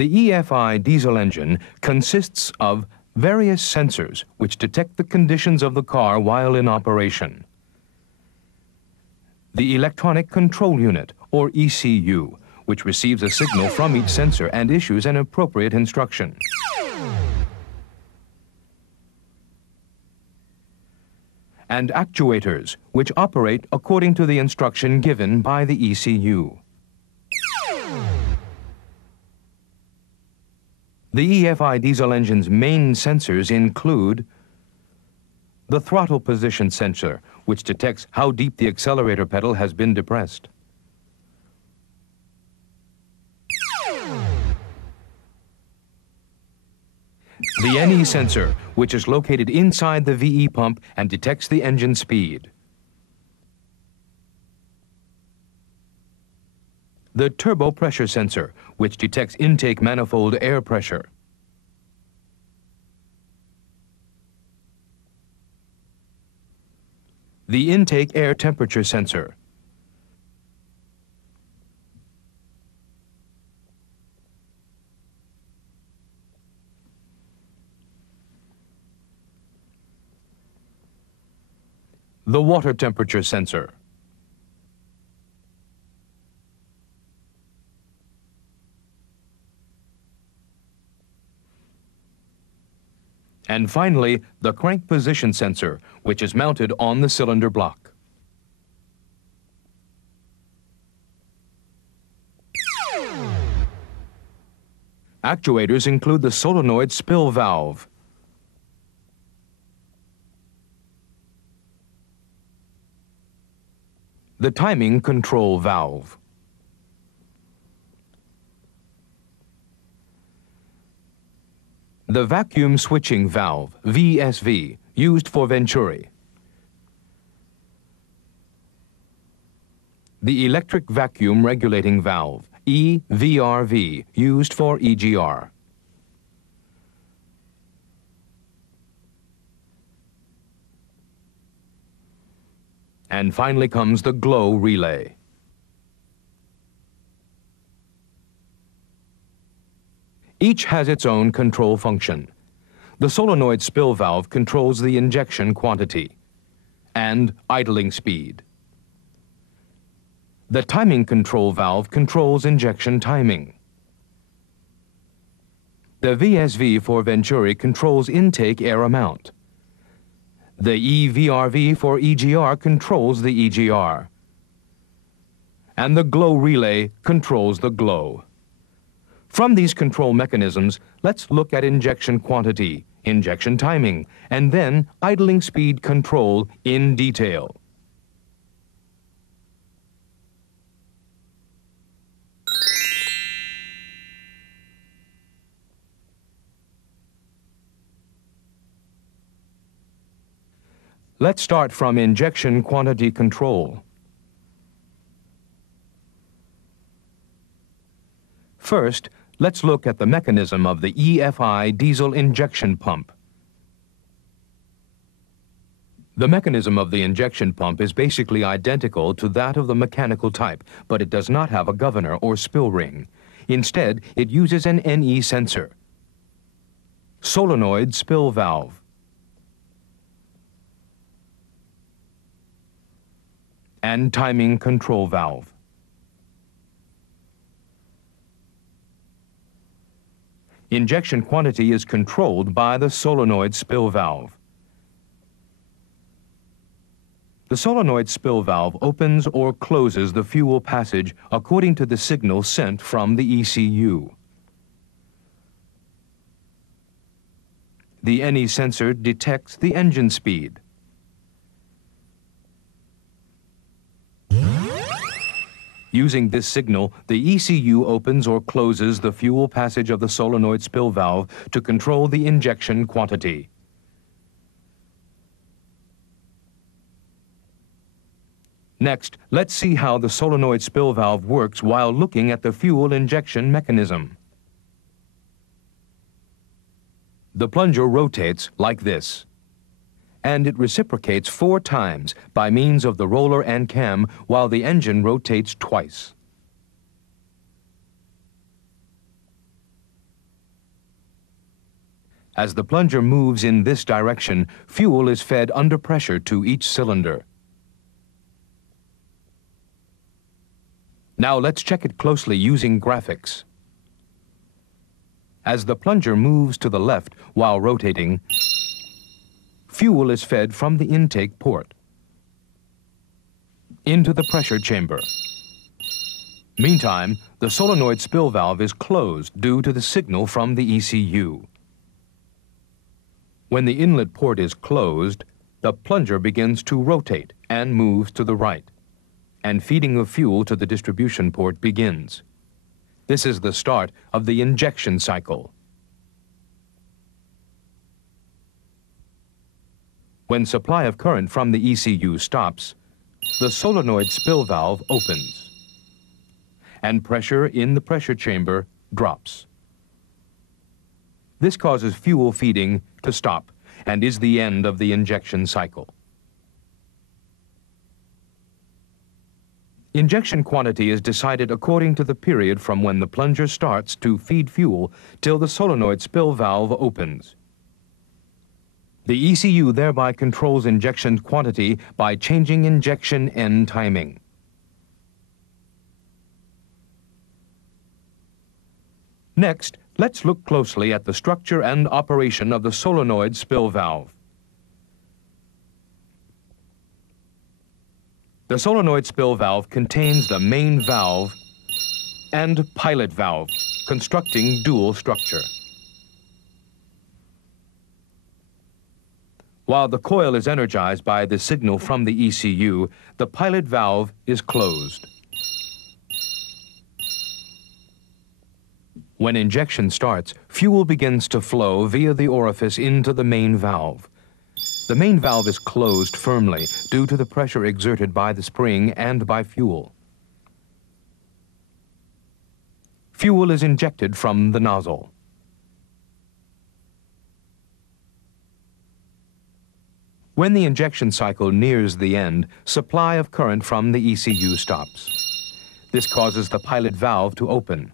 The EFI diesel engine consists of various sensors which detect the conditions of the car while in operation. The electronic control unit, or ECU, which receives a signal from each sensor and issues an appropriate instruction. And actuators, which operate according to the instruction given by the ECU. The EFI diesel engine's main sensors include the throttle position sensor, which detects how deep the accelerator pedal has been depressed. The NE sensor, which is located inside the VE pump and detects the engine speed. The turbo pressure sensor, which detects intake manifold air pressure. The intake air temperature sensor. The water temperature sensor. And finally, the crank position sensor, which is mounted on the cylinder block. Actuators include the Solenoid spill valve, the timing control valve, the vacuum switching valve, VSV, used for Venturi, the electric vacuum regulating valve, EVRV, used for EGR, and finally comes the glow relay. Each has its own control function. The solenoid spill valve controls the injection quantity and idling speed. The timing control valve controls injection timing. The VSV for Venturi controls intake air amount. The EVRV for EGR controls the EGR. And the glow relay controls the glow. From these control mechanisms, let's look at injection quantity, injection timing, and then idling speed control in detail. Let's start from injection quantity control. First, let's look at the mechanism of the EFI diesel injection pump. The mechanism of the injection pump is basically identical to that of the mechanical type, but it does not have a governor or spill ring. Instead, it uses an NE sensor. Solenoid spill valve. And timing control valve. Injection quantity is controlled by the solenoid spill valve. The solenoid spill valve opens or closes the fuel passage according to the signal sent from the ECU. The NE sensor detects the engine speed. Using this signal, the ECU opens or closes the fuel passage of the solenoid spill valve to control the injection quantity. Next, let's see how the solenoid spill valve works while looking at the fuel injection mechanism. The plunger rotates like this, and it reciprocates 4 times by means of the roller and cam while the engine rotates twice. As the plunger moves in this direction, fuel is fed under pressure to each cylinder. Now let's check it closely using graphics. As the plunger moves to the left while rotating, fuel is fed from the intake port into the pressure chamber. Meantime, the solenoid spill valve is closed due to the signal from the ECU. When the inlet port is closed, the plunger begins to rotate and moves to the right, and feeding of fuel to the distribution port begins. This is the start of the injection cycle. When supply of current from the ECU stops, the solenoid spill valve opens, and pressure in the pressure chamber drops. This causes fuel feeding to stop and is the end of the injection cycle. Injection quantity is decided according to the period from when the plunger starts to feed fuel till the solenoid spill valve opens. The ECU thereby controls injection quantity by changing injection end timing. Next, let's look closely at the structure and operation of the solenoid spill valve. The solenoid spill valve contains the main valve and pilot valve, constructing dual structure. While the coil is energized by the signal from the ECU, the pilot valve is closed. When injection starts, fuel begins to flow via the orifice into the main valve. The main valve is closed firmly due to the pressure exerted by the spring and by fuel. Fuel is injected from the nozzle. When the injection cycle nears the end, supply of current from the ECU stops. This causes the pilot valve to open.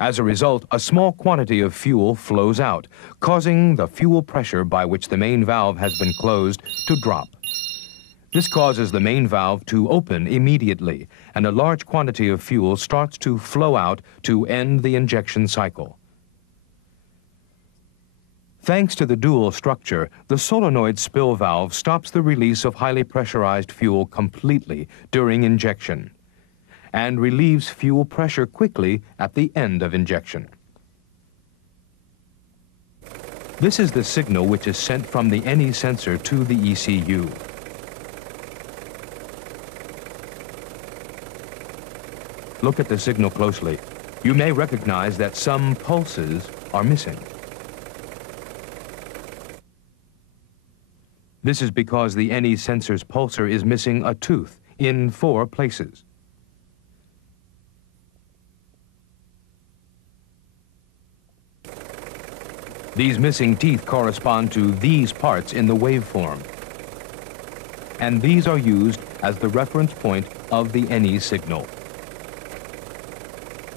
As a result, a small quantity of fuel flows out, causing the fuel pressure by which the main valve has been closed to drop. This causes the main valve to open immediately, and a large quantity of fuel starts to flow out to end the injection cycle. Thanks to the dual structure, the solenoid spill valve stops the release of highly pressurized fuel completely during injection, and relieves fuel pressure quickly at the end of injection. This is the signal which is sent from the NE sensor to the ECU. Look at the signal closely. You may recognize that some pulses are missing. This is because the NE sensor's pulsar is missing a tooth in 4 places. These missing teeth correspond to these parts in the waveform, and these are used as the reference point of the NE signal.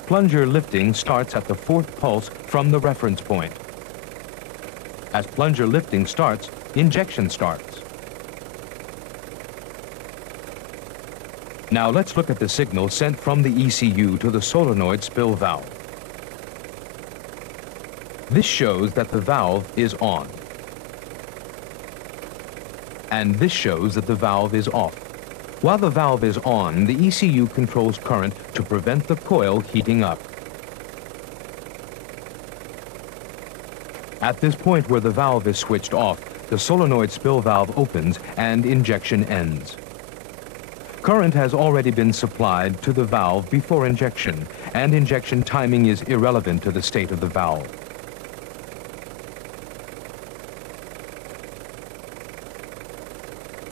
Plunger lifting starts at the 4th pulse from the reference point. As plunger lifting starts, injection starts. Now let's look at the signal sent from the ECU to the solenoid spill valve. This shows that the valve is on. And this shows that the valve is off. While the valve is on, the ECU controls current to prevent the coil heating up. At this point where the valve is switched off, the solenoid spill valve opens and injection ends. Current has already been supplied to the valve before injection, and injection timing is irrelevant to the state of the valve.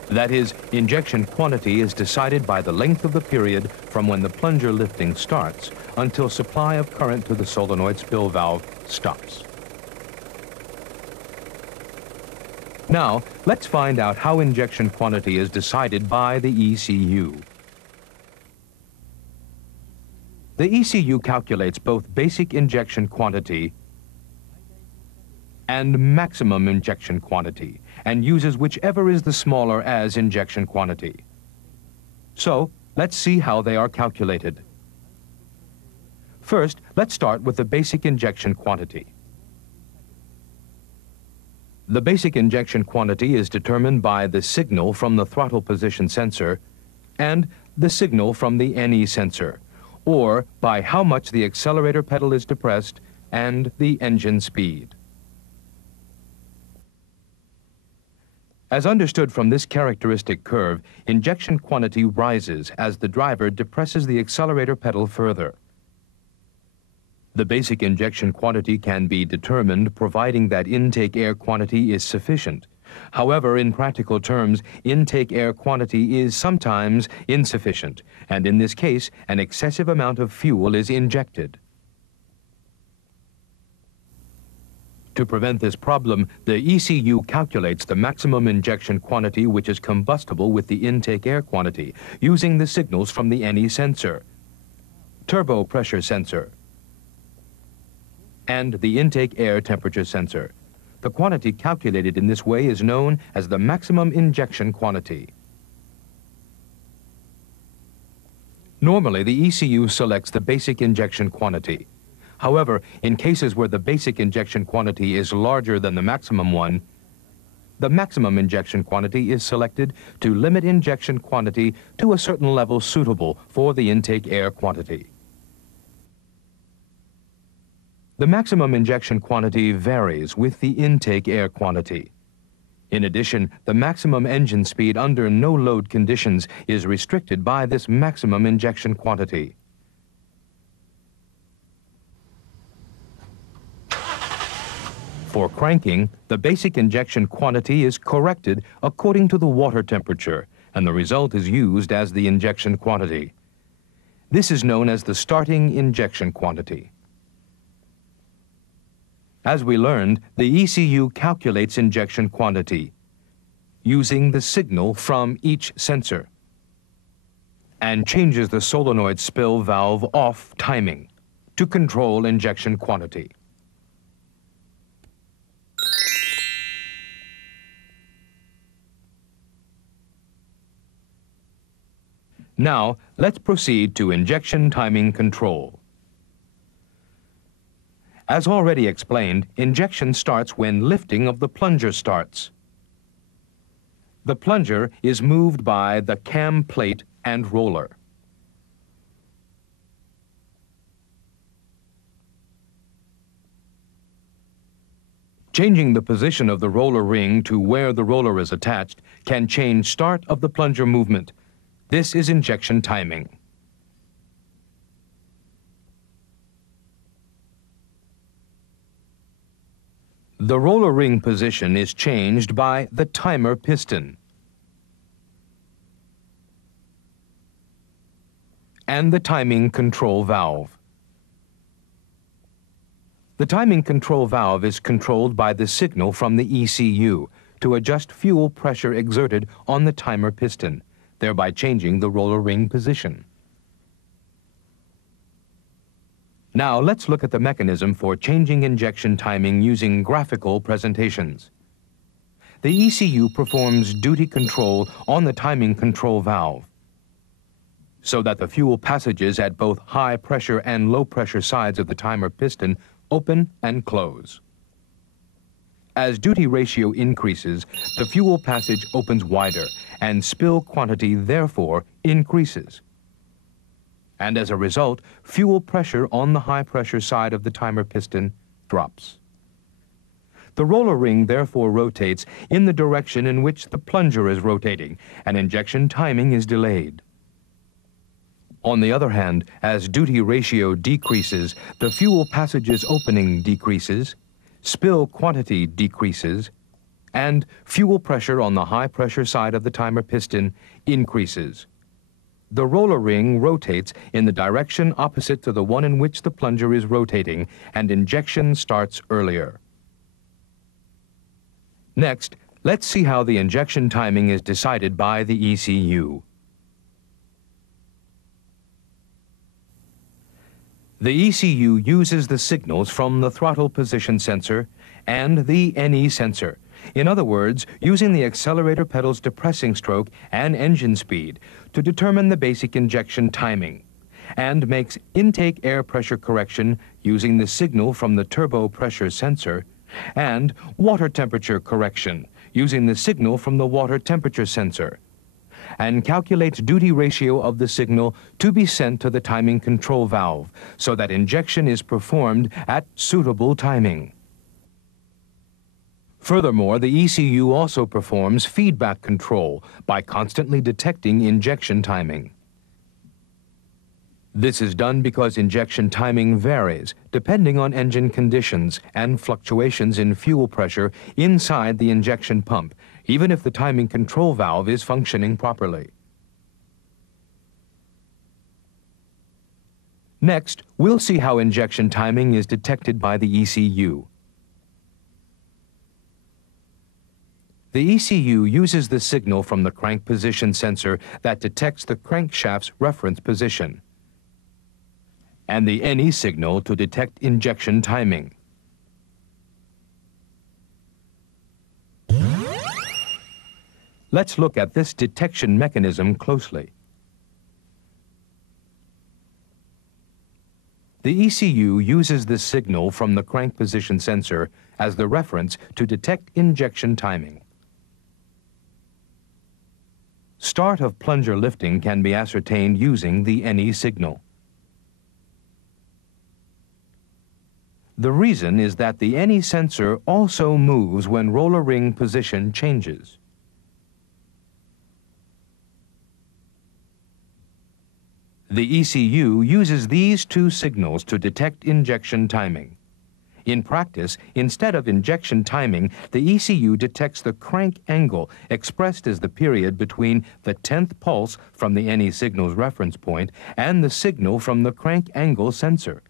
That is, injection quantity is decided by the length of the period from when the plunger lifting starts until supply of current to the solenoid spill valve stops. Now, let's find out how injection quantity is decided by the ECU. The ECU calculates both basic injection quantity and maximum injection quantity, and uses whichever is the smaller as injection quantity. So, let's see how they are calculated. First, let's start with the basic injection quantity. The basic injection quantity is determined by the signal from the throttle position sensor and the signal from the NE sensor, or by how much the accelerator pedal is depressed and the engine speed. As understood from this characteristic curve, injection quantity rises as the driver depresses the accelerator pedal further. The basic injection quantity can be determined providing that intake air quantity is sufficient. However, in practical terms, intake air quantity is sometimes insufficient, and in this case, an excessive amount of fuel is injected. To prevent this problem, the ECU calculates the maximum injection quantity which is combustible with the intake air quantity, using the signals from the NE sensor, turbo pressure sensor, and the intake air temperature sensor. The quantity calculated in this way is known as the maximum injection quantity. Normally, the ECU selects the basic injection quantity. However, in cases where the basic injection quantity is larger than the maximum one, the maximum injection quantity is selected to limit injection quantity to a certain level suitable for the intake air quantity. The maximum injection quantity varies with the intake air quantity. In addition, the maximum engine speed under no load conditions is restricted by this maximum injection quantity. For cranking, the basic injection quantity is corrected according to the water temperature, and the result is used as the injection quantity. This is known as the starting injection quantity. As we learned, the ECU calculates injection quantity using the signal from each sensor and changes the solenoid spill valve off timing to control injection quantity. Now, let's proceed to injection timing control. As already explained, injection starts when lifting of the plunger starts. The plunger is moved by the cam plate and roller. Changing the position of the roller ring to where the roller is attached can change start of the plunger movement. This is injection timing. The roller ring position is changed by the timer piston and the timing control valve. The timing control valve is controlled by the signal from the ECU to adjust fuel pressure exerted on the timer piston, thereby changing the roller ring position. Now let's look at the mechanism for changing injection timing using graphical presentations. The ECU performs duty control on the timing control valve so that the fuel passages at both high pressure and low pressure sides of the timer piston open and close. As duty ratio increases, the fuel passage opens wider and spill quantity therefore increases. And as a result, fuel pressure on the high-pressure side of the timer piston drops. The roller ring therefore rotates in the direction in which the plunger is rotating, and injection timing is delayed. On the other hand, as duty ratio decreases, the fuel passage's opening decreases, spill quantity decreases, and fuel pressure on the high-pressure side of the timer piston increases. The roller ring rotates in the direction opposite to the one in which the plunger is rotating, and injection starts earlier. Next, let's see how the injection timing is decided by the ECU. The ECU uses the signals from the throttle position sensor and the NE sensor. In other words, using the accelerator pedal's depressing stroke and engine speed to determine the basic injection timing, and makes intake air pressure correction using the signal from the turbo pressure sensor, and water temperature correction using the signal from the water temperature sensor, and calculates duty ratio of the signal to be sent to the timing control valve so that injection is performed at suitable timing. Furthermore, the ECU also performs feedback control by constantly detecting injection timing. This is done because injection timing varies depending on engine conditions and fluctuations in fuel pressure inside the injection pump, even if the timing control valve is functioning properly. Next, we'll see how injection timing is detected by the ECU. The ECU uses the signal from the crank position sensor that detects the crankshaft's reference position, and the NE signal to detect injection timing. Let's look at this detection mechanism closely. The ECU uses the signal from the crank position sensor as the reference to detect injection timing. Start of plunger lifting can be ascertained using the NE signal. The reason is that the NE sensor also moves when roller ring position changes. The ECU uses these two signals to detect injection timing. In practice, instead of injection timing, the ECU detects the crank angle expressed as the period between the 10th pulse from the NE signal's reference point and the signal from the crank angle sensor.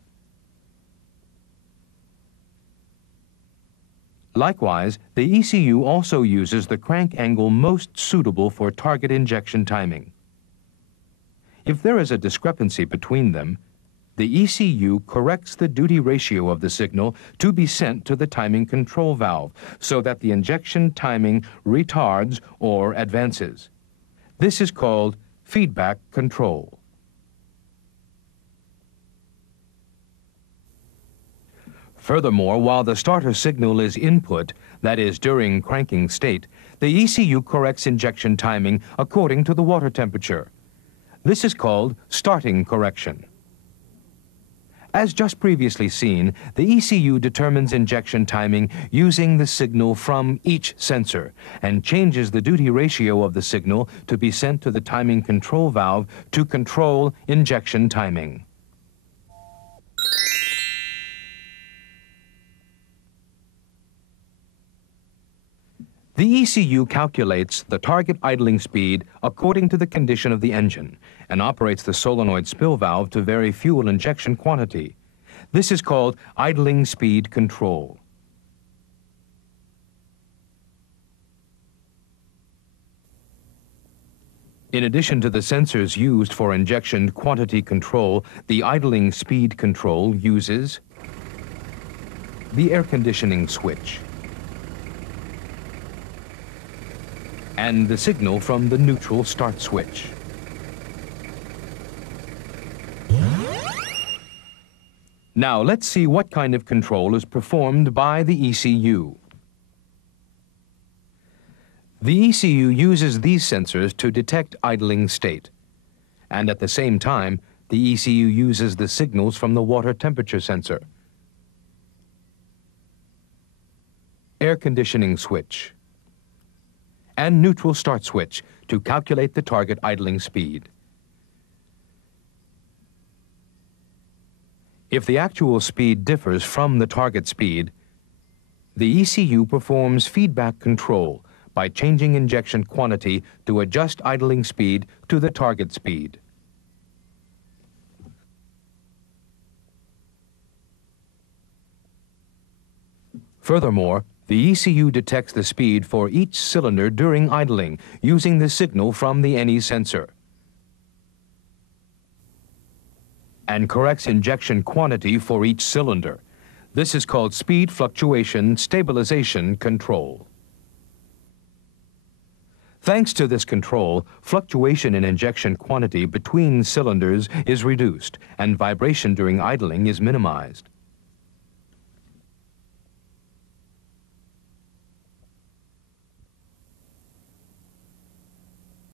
Likewise, the ECU also uses the crank angle most suitable for target injection timing. If there is a discrepancy between them, the ECU corrects the duty ratio of the signal to be sent to the timing control valve so that the injection timing retards or advances. This is called feedback control. Furthermore, while the starter signal is input, that is during cranking state, the ECU corrects injection timing according to the water temperature. This is called starting correction. As just previously seen, the ECU determines injection timing using the signal from each sensor and changes the duty ratio of the signal to be sent to the timing control valve to control injection timing. The ECU calculates the target idling speed according to the condition of the engine and operates the solenoid spill valve to vary fuel injection quantity. This is called idling speed control. In addition to the sensors used for injection quantity control, the idling speed control uses the air conditioning switch and the signal from the neutral start switch. Now let's see what kind of control is performed by the ECU. The ECU uses these sensors to detect idling state, and at the same time, the ECU uses the signals from the water temperature sensor, air conditioning switch, and neutral start switch to calculate the target idling speed. If the actual speed differs from the target speed, the ECU performs feedback control by changing injection quantity to adjust idling speed to the target speed. Furthermore, the ECU detects the speed for each cylinder during idling using the signal from the NE sensor and corrects injection quantity for each cylinder. This is called speed fluctuation stabilization control. Thanks to this control, fluctuation in injection quantity between cylinders is reduced and vibration during idling is minimized.